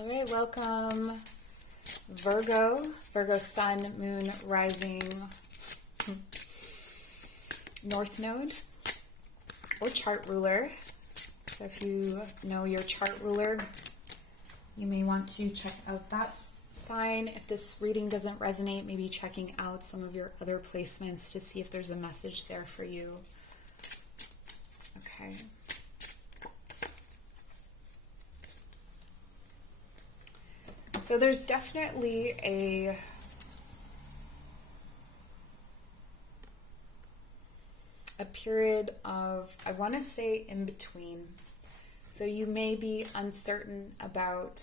All right, welcome Virgo Sun, Moon, Rising, North Node, or chart ruler. So if you know your chart ruler, you may want to check out that sign. If this reading doesn't resonate, maybe checking out some of your other placements to see if there's a message there for you. Okay. So there's definitely a period of, I want to say, in between. So you may be uncertain about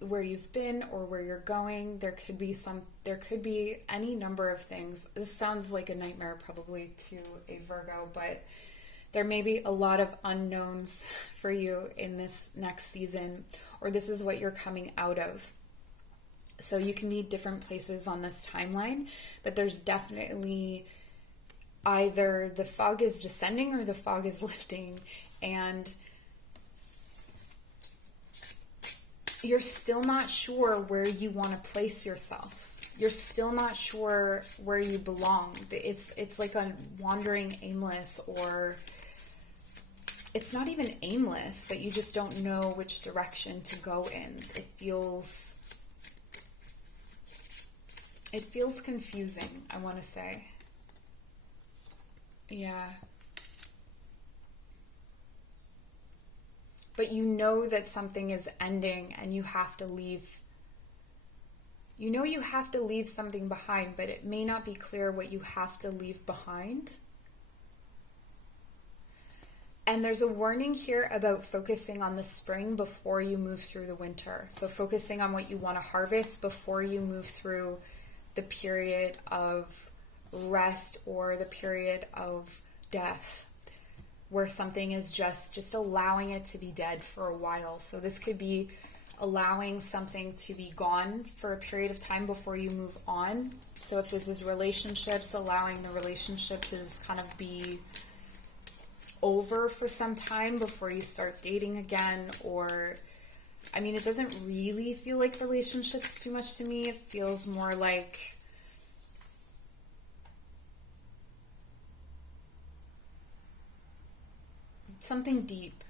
where you've been or where you're going. There could be any number of things. This sounds like a nightmare probably to a Virgo, but there may be a lot of unknowns for you in this next season, or this is what you're coming out of. So you can be different places on this timeline, but there's definitely either the fog is descending or the fog is lifting, and you're still not sure where you want to place yourself. You're still not sure where you belong. It's like a wandering aimless, or it's not even aimless, but you just don't know which direction to go in. It feels confusing, I want to say. Yeah. But you know that something is ending and you have to leave. You know you have to leave something behind, but it may not be clear what you have to leave behind. And there's a warning here about focusing on the spring before you move through the winter. So focusing on what you want to harvest before you move through the period of rest or the period of death, where something is just allowing it to be dead for a while. So this could be allowing something to be gone for a period of time before you move on. So if this is relationships, allowing the relationship to just kind of be over for some time before you start dating again. Or, I mean, it doesn't really feel like relationships too much to me. It feels more like something deep.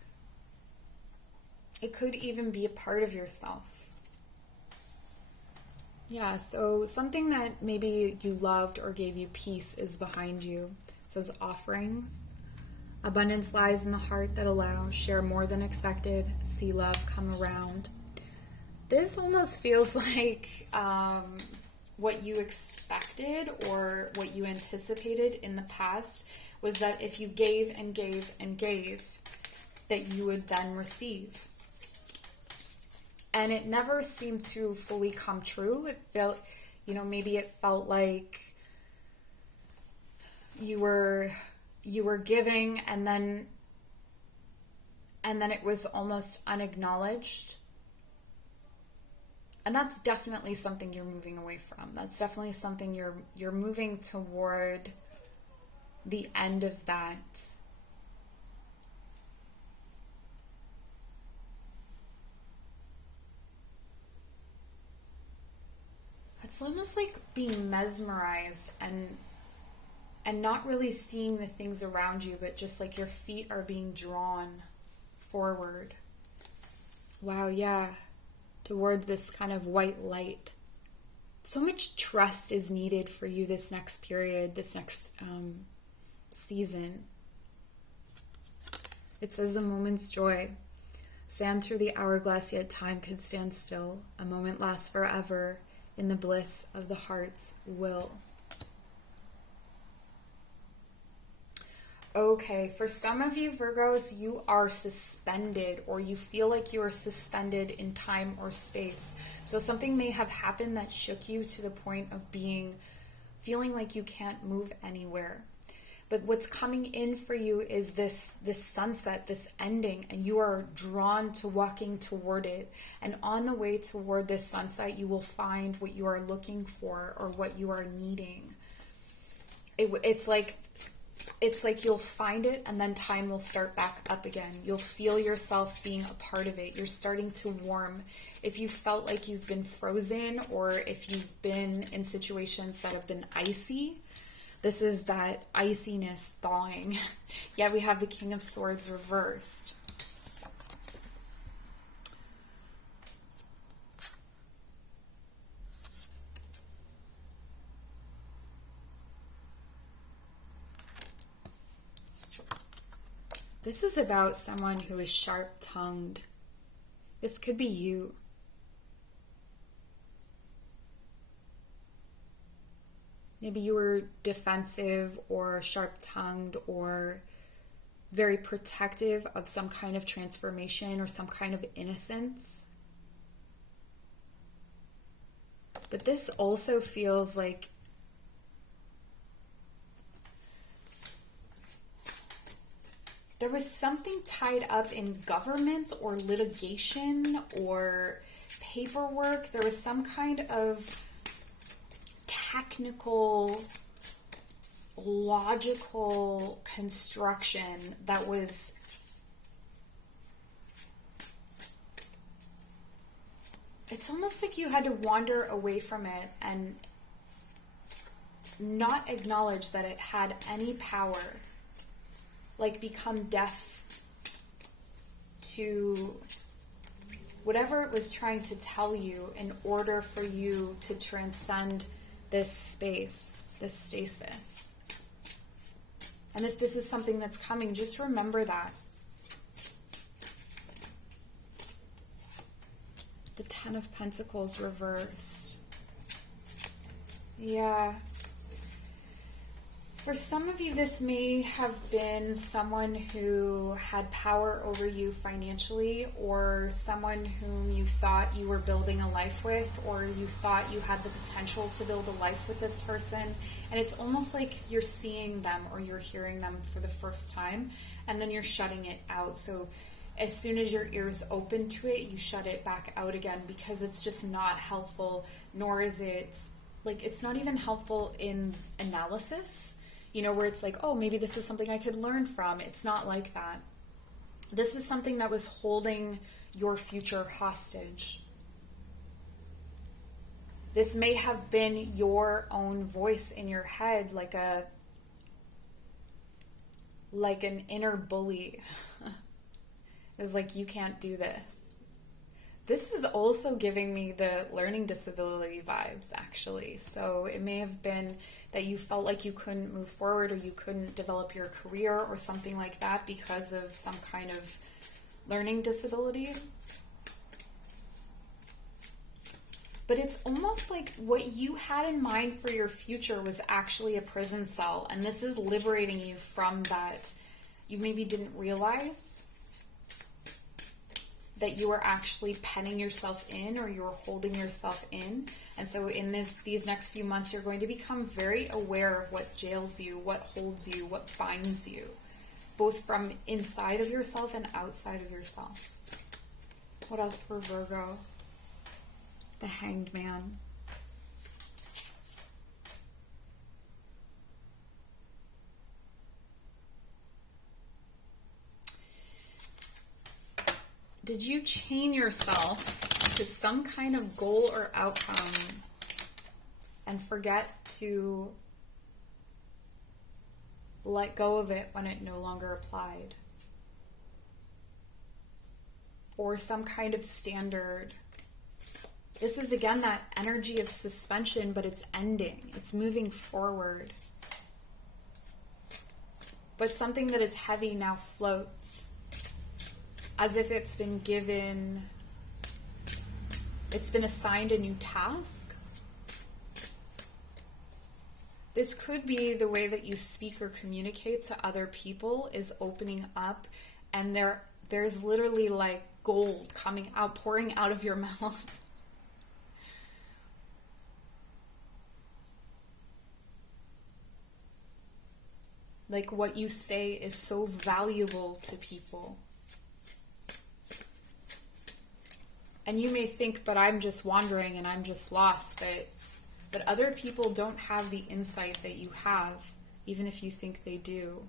It could even be a part of yourself. Yeah, so something that maybe you loved or gave you peace is behind you. It says offerings. Abundance lies in the heart that allows, share more than expected, see love come around. This almost feels like what you expected or what you anticipated in the past was that if you gave and gave and gave, that you would then receive. And it never seemed to fully come true. It felt, maybe it felt like you were giving and then it was almost unacknowledged. And that's definitely something you're moving away from. That's definitely something you're moving toward the end of that. It's almost like being mesmerized and not really seeing the things around you, but just like your feet are being drawn forward. Wow, yeah. Towards this kind of white light. So much trust is needed for you this next period, this next season. It says a moment's joy. Stand through the hourglass, yet time could stand still. A moment lasts forever in the bliss of the heart's will. Okay, for some of you Virgos, you are suspended, or you feel like you are suspended in time or space. So something may have happened that shook you to the point of feeling like you can't move anywhere. But what's coming in for you is this sunset, this ending, and you are drawn to walking toward it. And on the way toward this sunset, you will find what you are looking for or what you are needing. It's like it's like you'll find it and then time will start back up again. You'll feel yourself being a part of it. You're starting to warm. If you felt like you've been frozen, or if you've been in situations that have been icy, this is that iciness thawing. Yeah, we have the King of Swords reversed. This is about someone who is sharp-tongued. This could be you. Maybe you were defensive or sharp-tongued or very protective of some kind of transformation or some kind of innocence. But this also feels like there was something tied up in government or litigation or paperwork. There was some kind of technical, logical construction that was it's almost like you had to wander away from it and not acknowledge that it had any power, like become deaf to whatever it was trying to tell you in order for you to transcend this space, this stasis. And if this is something that's coming, just remember that. The Ten of Pentacles reversed. Yeah. For some of you, this may have been someone who had power over you financially, or someone whom you thought you were building a life with, or you thought you had the potential to build a life with this person. And it's almost like you're seeing them or you're hearing them for the first time, and then you're shutting it out. So as soon as your ears open to it, you shut it back out again, because it's just not helpful, nor is it, like, it's not even helpful in analysis. You know, where it's like, oh, maybe this is something I could learn from. It's not like that. This is something that was holding your future hostage. This may have been your own voice in your head, like an inner bully. It was like, you can't do this. This is also giving me the learning disability vibes, actually. So it may have been that you felt like you couldn't move forward, or you couldn't develop your career or something like that because of some kind of learning disability. But it's almost like what you had in mind for your future was actually a prison cell, and this is liberating you from that. You maybe didn't realize that you were actually penning yourself in, or you were holding yourself in. And so in these next few months, you're going to become very aware of what jails you, what holds you, what binds you, both from inside of yourself and outside of yourself. What else for Virgo? The Hanged Man. Did you chain yourself to some kind of goal or outcome and forget to let go of it when it no longer applied? Or some kind of standard. This is again that energy of suspension, but it's ending. It's moving forward. But something that is heavy now floats, as if it's been given, it's been assigned a new task. This could be the way that you speak or communicate to other people is opening up, and there's literally like gold coming out, pouring out of your mouth. Like what you say is so valuable to people. And you may think, but I'm just wandering and I'm just lost. But other people don't have the insight that you have, even if you think they do.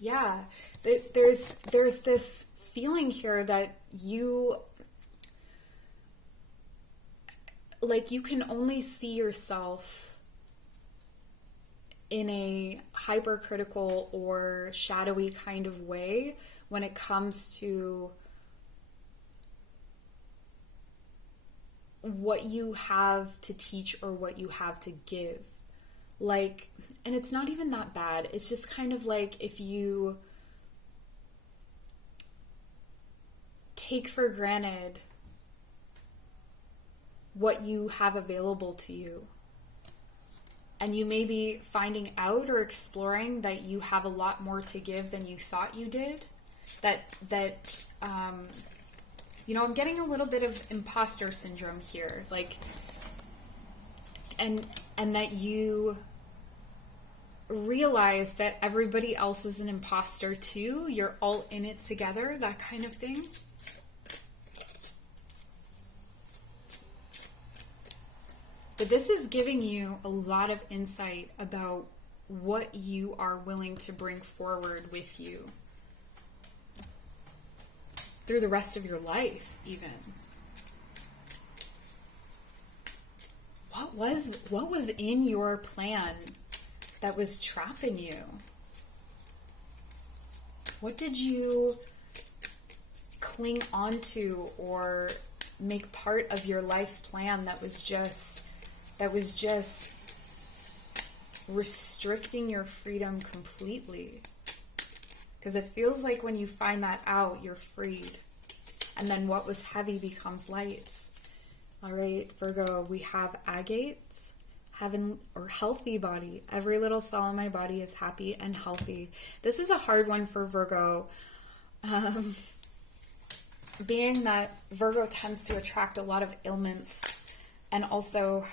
Yeah, there's this feeling here that you, like, you can only see yourself in a hypercritical or shadowy kind of way when it comes to what you have to teach or what you have to give. Like, and it's not even that bad. It's just kind of like if you take for granted what you have available to you. And you may be finding out or exploring that you have a lot more to give than you thought you did. I'm getting a little bit of imposter syndrome here. Like, and that you realize that everybody else is an imposter too. You're all in it together, that kind of thing. But this is giving you a lot of insight about what you are willing to bring forward with you through the rest of your life, even. What was in your plan that was trapping you? What did you cling onto or make part of your life plan that was just restricting your freedom completely? Because it feels like when you find that out, you're freed. And then what was heavy becomes light. All right, Virgo, we have agate, heaven or healthy body. Every little cell in my body is happy and healthy. This is a hard one for Virgo. Being that Virgo tends to attract a lot of ailments, and also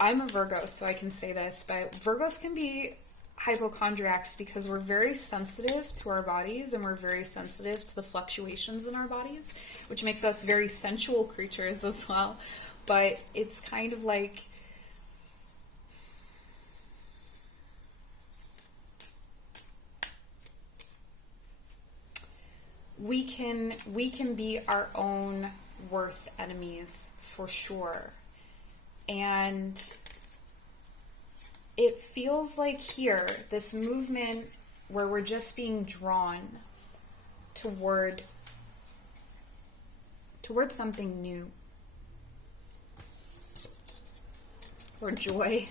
I'm a Virgo, so I can say this, but Virgos can be hypochondriacs because we're very sensitive to our bodies and we're very sensitive to the fluctuations in our bodies, which makes us very sensual creatures as well. But it's kind of like we can be our own worst enemies for sure. And it feels like here, this movement where we're just being drawn toward something new or joy.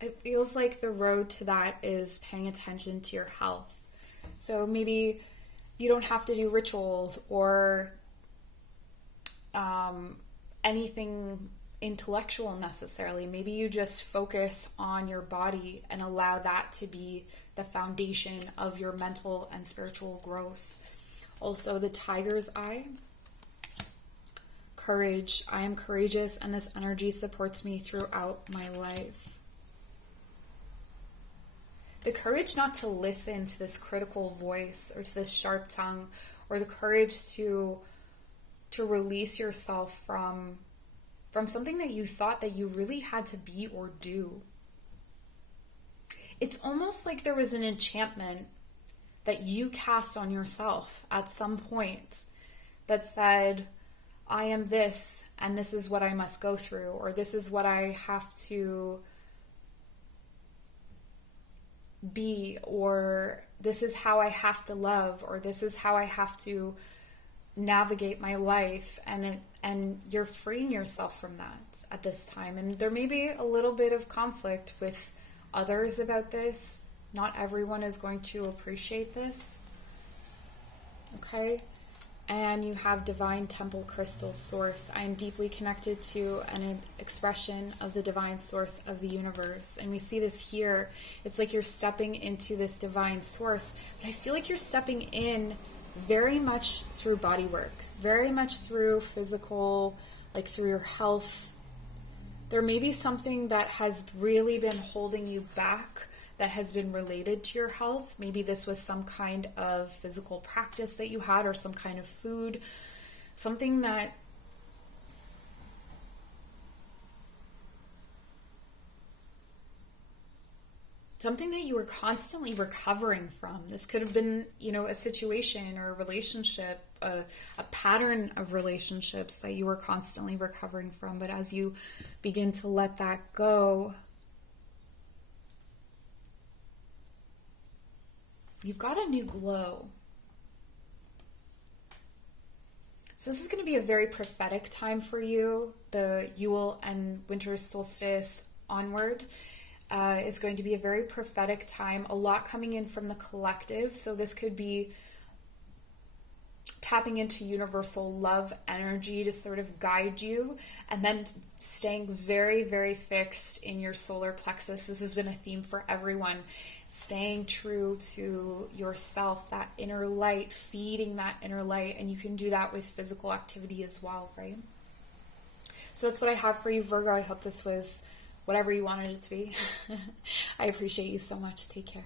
It feels like the road to that is paying attention to your health. So maybe you don't have to do rituals or anything intellectual necessarily. Maybe you just focus on your body and allow that to be the foundation of your mental and spiritual growth. Also, the tiger's eye. Courage. I am courageous and this energy supports me throughout my life. The courage not to listen to this critical voice or to this sharp tongue, or the courage to release yourself from something that you thought that you really had to be or do. It's almost like there was an enchantment that you cast on yourself at some point that said, I am this, and this is what I must go through, or this is what I have to be, or this is how I have to love, or this is how I have to navigate my life, and you're freeing yourself from that at this time. And there may be a little bit of conflict with others about this. Not everyone is going to appreciate this. Okay? And you have divine temple crystal source. I am deeply connected to an expression of the divine source of the universe. And we see this here. It's like you're stepping into this divine source. But I feel like you're stepping in very much through body work. Very much through physical, like through your health. There may be something that has really been holding you back that has been related to your health. Maybe this was some kind of physical practice that you had, or some kind of food, something that something that you were constantly recovering from. This could have been, a situation or a relationship, a pattern of relationships that you were constantly recovering from. But as you begin to let that go, you've got a new glow. So this is going to be a very prophetic time for you. The Yule and Winter Solstice onward is going to be a very prophetic time. A lot coming in from the collective. So this could be tapping into universal love energy to sort of guide you, and then staying very, very fixed in your solar plexus. This has been a theme for everyone. Staying true to yourself, that inner light, feeding that inner light. And you can do that with physical activity as well, right? So that's what I have for you, Virgo. I hope this was whatever you wanted it to be. I appreciate you so much. Take care.